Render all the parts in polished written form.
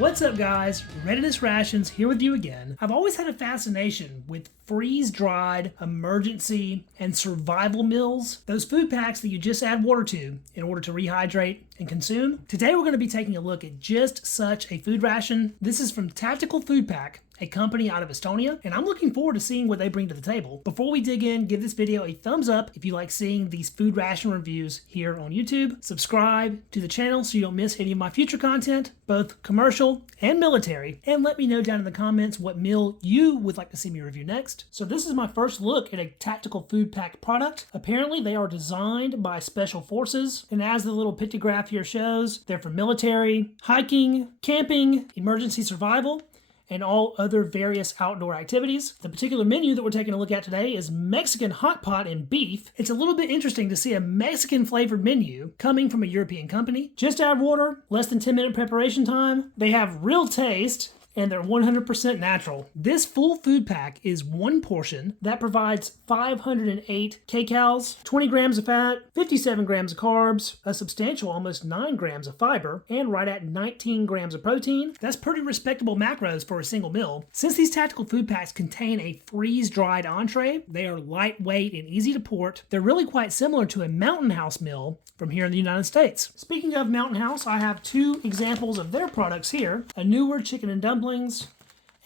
What's up guys, Readiness Rations here with you again. I've always had a fascination with freeze-dried, emergency, and survival meals. Those food packs that you just add water to in order to rehydrate and consume. Today we're going to be taking a look at just such a food ration. This is from Foodpack, a company out of Estonia, and I'm looking forward to seeing what they bring to the table. Before we dig in, give this video a thumbs up if you like seeing these food ration reviews here on YouTube. Subscribe to the channel so you don't miss any of my future content, both commercial and military, and let me know down in the comments what meal you would like to see me review next. So this is my first look at a tactical food pack product. Apparently they are designed by special forces, and as the little pictograph here shows, they're for military, hiking, camping, emergency survival, and all other various outdoor activities. The particular menu that we're taking a look at today is Mexican hot pot and beef. It's a little bit interesting to see a Mexican flavored menu coming from a European company. Just add water, less than 10-minute preparation time. They have real taste, and they're 100% natural. This full food pack is one portion that provides 508 kcals, 20 grams of fat, 57 grams of carbs, a substantial almost 9 grams of fiber, and right at 19 grams of protein. That's pretty respectable macros for a single meal. Since these tactical food packs contain a freeze-dried entree, they are lightweight and easy to port. They're really quite similar to a Mountain House meal from here in the United States. Speaking of Mountain House, I have two examples of their products here, a newer chicken and dumplings,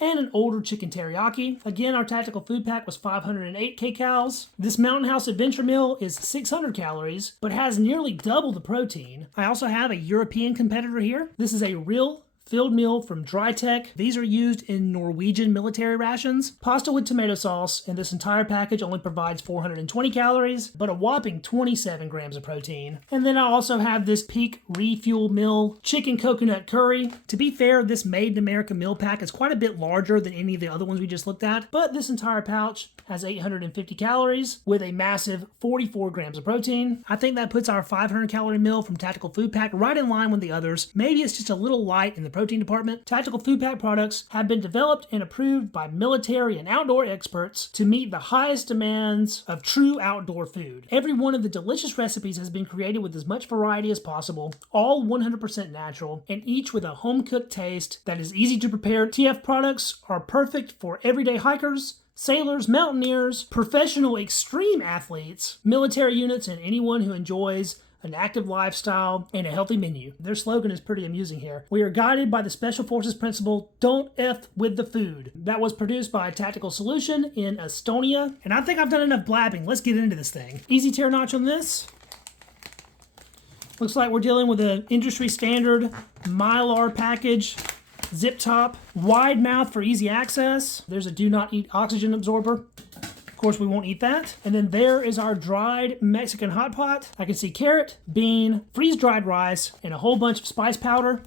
and an older chicken teriyaki. Again, our tactical food pack was 508 kcals. This Mountain House Adventure Meal is 600 calories, but has nearly double the protein. I also have a European competitor here. This is a real filled meal from Drytech. These are used in Norwegian military rations. Pasta with tomato sauce, and this entire package only provides 420 calories, but a whopping 27 grams of protein. And then I also have this Peak Refuel Meal Chicken Coconut Curry. To be fair, this Made in America meal pack is quite a bit larger than any of the other ones we just looked at, but this entire pouch has 850 calories with a massive 44 grams of protein. I think that puts our 500 calorie meal from Tactical Food Pack right in line with the others. Maybe it's just a little light in the protein department. Tactical Food Pack products have been developed and approved by military and outdoor experts to meet the highest demands of true outdoor food. Every one of the delicious recipes has been created with as much variety as possible, all 100% natural, and each with a home-cooked taste that is easy to prepare. TF products are perfect for everyday hikers, sailors, mountaineers, professional extreme athletes, military units, and anyone who enjoys an active lifestyle, and a healthy menu. Their slogan is pretty amusing here. We are guided by the Special Forces principle, don't F with the food. That was produced by Tactical Solution in Estonia. And I think I've done enough blabbing. Let's get into this thing. Easy tear notch on this. Looks like we're dealing with an industry standard Mylar package. Zip top, wide mouth for easy access. There's a do not eat oxygen absorber. Of course, we won't eat that. And then there is our dried Mexican hot pot. I can see carrot, bean, freeze-dried rice, and a whole bunch of spice powder.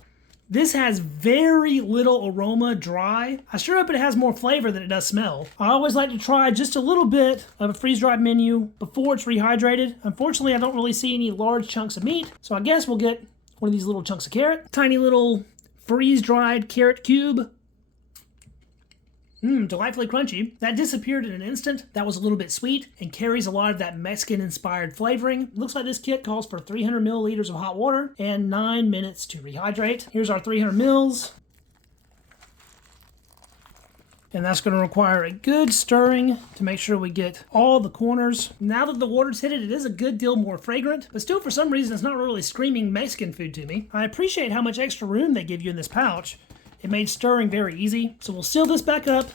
This has very little aroma dry. I sure hope it has more flavor than it does smell. I always like to try just a little bit of a freeze-dried menu before it's rehydrated. Unfortunately, I don't really see any large chunks of meat, so I guess we'll get one of these little chunks of carrot. Tiny little freeze-dried carrot cube. Delightfully crunchy. That disappeared in an instant. That was a little bit sweet and carries a lot of that Mexican-inspired flavoring. Looks like this kit calls for 300 milliliters of hot water and 9 minutes to rehydrate. Here's our 300 mils. And that's going to require a good stirring to make sure we get all the corners. Now that the water's hit it, it is a good deal more fragrant, but still for some reason it's not really screaming Mexican food to me. I appreciate how much extra room they give you in this pouch. It made stirring very easy. So we'll seal this back up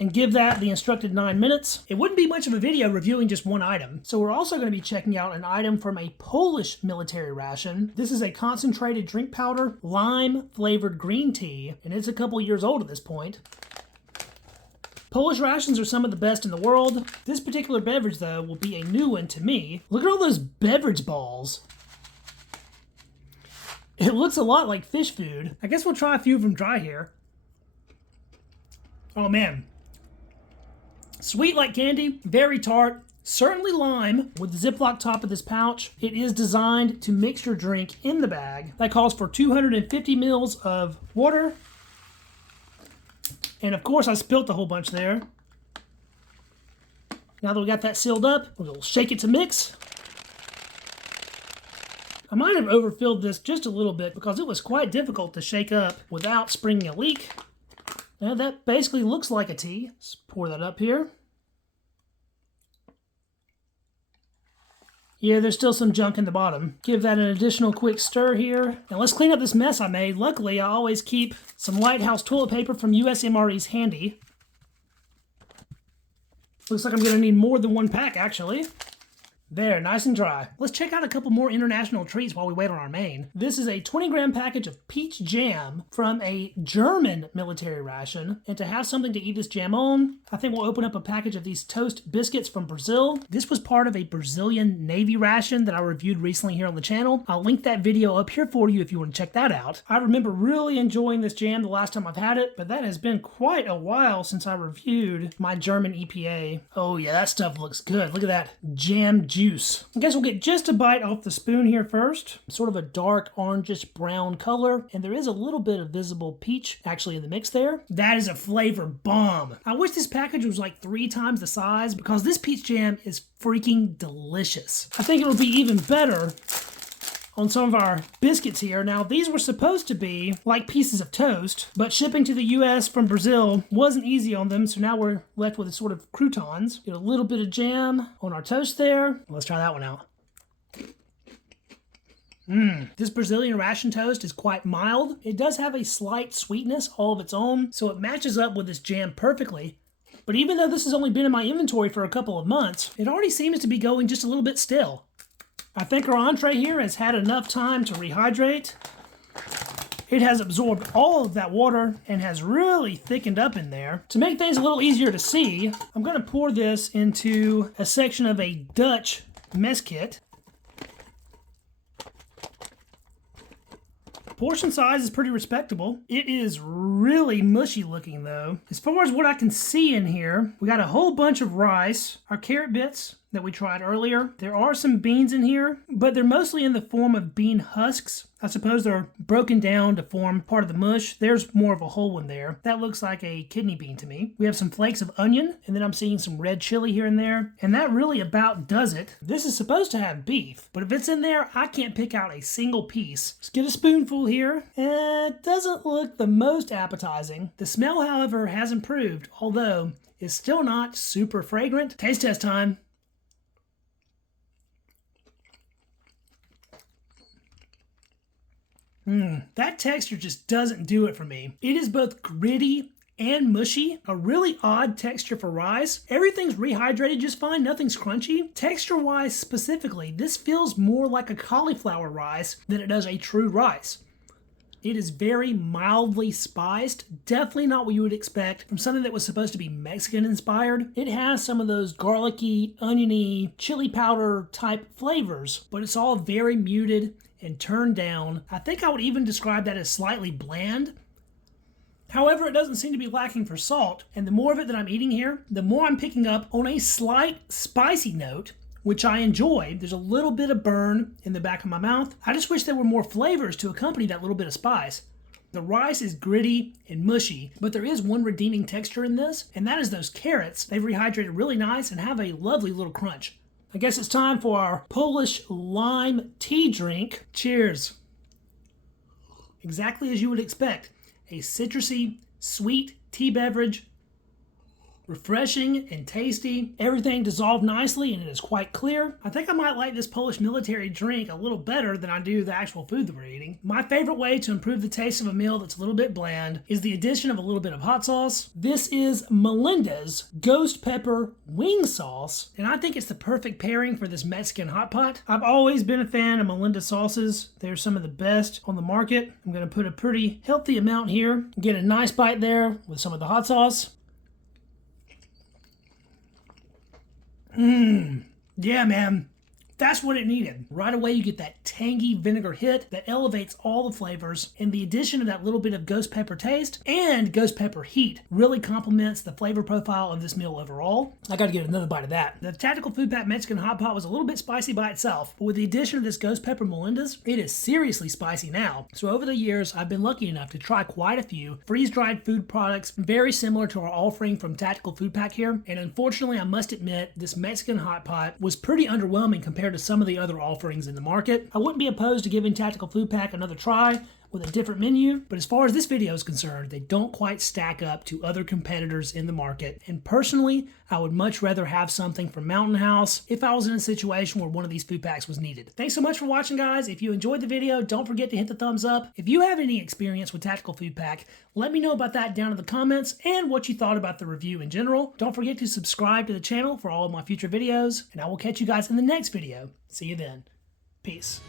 and give that the instructed 9 minutes. It wouldn't be much of a video reviewing just one item. So we're also going to be checking out an item from a Polish military ration. This is a concentrated drink powder, lime flavored green tea, and it's a couple years old at this point. Polish rations are some of the best in the world. This particular beverage though will be a new one to me. Look at all those beverage balls. It looks a lot like fish food. I guess we'll try a few of them dry here. Oh man. Sweet like candy, very tart, certainly lime with the Ziploc top of this pouch. It is designed to mix your drink in the bag. That calls for 250 mils of water. And of course I spilt a whole bunch there. Now that we got that sealed up, we'll shake it to mix. I might have overfilled this just a little bit because it was quite difficult to shake up without springing a leak. Now that basically looks like a tea. Let's pour that up here. Yeah, there's still some junk in the bottom. Give that an additional quick stir here. Now let's clean up this mess I made. Luckily, I always keep some Lighthouse toilet paper from US MREs handy. Looks like I'm gonna need more than one pack, actually. There, nice and dry. Let's check out a couple more international treats while we wait on our main. This is a 20-gram package of peach jam from a German military ration. And to have something to eat this jam on, I think we'll open up a package of these toast biscuits from Brazil. This was part of a Brazilian Navy ration that I reviewed recently here on the channel. I'll link that video up here for you if you want to check that out. I remember really enjoying this jam the last time I've had it, but that has been quite a while since I reviewed my German EPA. Oh yeah, that stuff looks good. Look at that jam juice. I guess we'll get just a bite off the spoon here first. Sort of a dark orangish brown color, and there is a little bit of visible peach actually in the mix there. That is a flavor bomb. I wish this package was like 3 times the size because this peach jam is freaking delicious. I think it'll be even better on some of our biscuits here. Now, these were supposed to be like pieces of toast, but shipping to the US from Brazil wasn't easy on them, so now we're left with a sort of croutons. Get a little bit of jam on our toast there. Let's try that one out. This Brazilian ration toast is quite mild. It does have a slight sweetness all of its own, so it matches up with this jam perfectly. But even though this has only been in my inventory for a couple of months, it already seems to be going just a little bit stale. I think our entree here has had enough time to rehydrate. It has absorbed all of that water and has really thickened up in there. To make things a little easier to see, I'm going to pour this into a section of a Dutch mess kit. Portion size is pretty respectable. It is really mushy looking though. As far as what I can see in here, we got a whole bunch of rice, our carrot bits that we tried earlier. There are some beans in here, but they're mostly in the form of bean husks. I suppose they're broken down to form part of the mush. There's more of a whole one there. That looks like a kidney bean to me. We have some flakes of onion, and then I'm seeing some red chili here and there, and that really about does it. This is supposed to have beef, but if it's in there, I can't pick out a single piece. Let's get a spoonful here. It doesn't look the most appetizing. The smell, however, has improved, although it's still not super fragrant. Taste test time. That texture just doesn't do it for me. It is both gritty and mushy, a really odd texture for rice. Everything's rehydrated just fine, nothing's crunchy. Texture-wise specifically, this feels more like a cauliflower rice than it does a true rice. It is very mildly spiced, definitely not what you would expect from something that was supposed to be Mexican inspired. It has some of those garlicky, oniony, chili powder type flavors, but it's all very muted and turned down. I think I would even describe that as slightly bland. However, it doesn't seem to be lacking for salt, and the more of it that I'm eating here, the more I'm picking up on a slight spicy note, which I enjoy. There's a little bit of burn in the back of my mouth. I just wish there were more flavors to accompany that little bit of spice. The rice is gritty and mushy, but there is one redeeming texture in this, and that is those carrots. They've rehydrated really nice and have a lovely little crunch. I guess it's time for our Polish lime tea drink. Cheers. Exactly as you would expect. A citrusy, sweet tea beverage. Refreshing and tasty. Everything dissolved nicely and it is quite clear. I think I might like this Polish military drink a little better than I do the actual food that we're eating. My favorite way to improve the taste of a meal that's a little bit bland is the addition of a little bit of hot sauce. This is Melinda's Ghost Pepper Wing Sauce, and I think it's the perfect pairing for this Mexican hot pot. I've always been a fan of Melinda sauces. They're some of the best on the market. I'm going to put a pretty healthy amount here. Get a nice bite there with some of the hot sauce. Yeah, man. That's what it needed. Right away, you get that tangy vinegar hit that elevates all the flavors, and the addition of that little bit of ghost pepper taste and ghost pepper heat really complements the flavor profile of this meal overall. I gotta get another bite of that. The Tactical Foodpack Mexican Hot Pot was a little bit spicy by itself, but with the addition of this ghost pepper Melinda's, it is seriously spicy now. So over the years, I've been lucky enough to try quite a few freeze-dried food products very similar to our offering from Tactical Foodpack here, and unfortunately, I must admit, this Mexican Hot Pot was pretty underwhelming compared compared to some of the other offerings in the market. I wouldn't be opposed to giving Tactical Foodpack another try with a different menu, but as far as this video is concerned, they don't quite stack up to other competitors in the market. And personally, I would much rather have something from Mountain House if I was in a situation where one of these food packs was needed. Thanks so much for watching, guys. If you enjoyed the video, don't forget to hit the thumbs up. If you have any experience with Tactical Foodpack, let me know about that down in the comments and what you thought about the review in general. Don't forget to subscribe to the channel for all of my future videos, and I will catch you guys in the next video. See you then. Peace.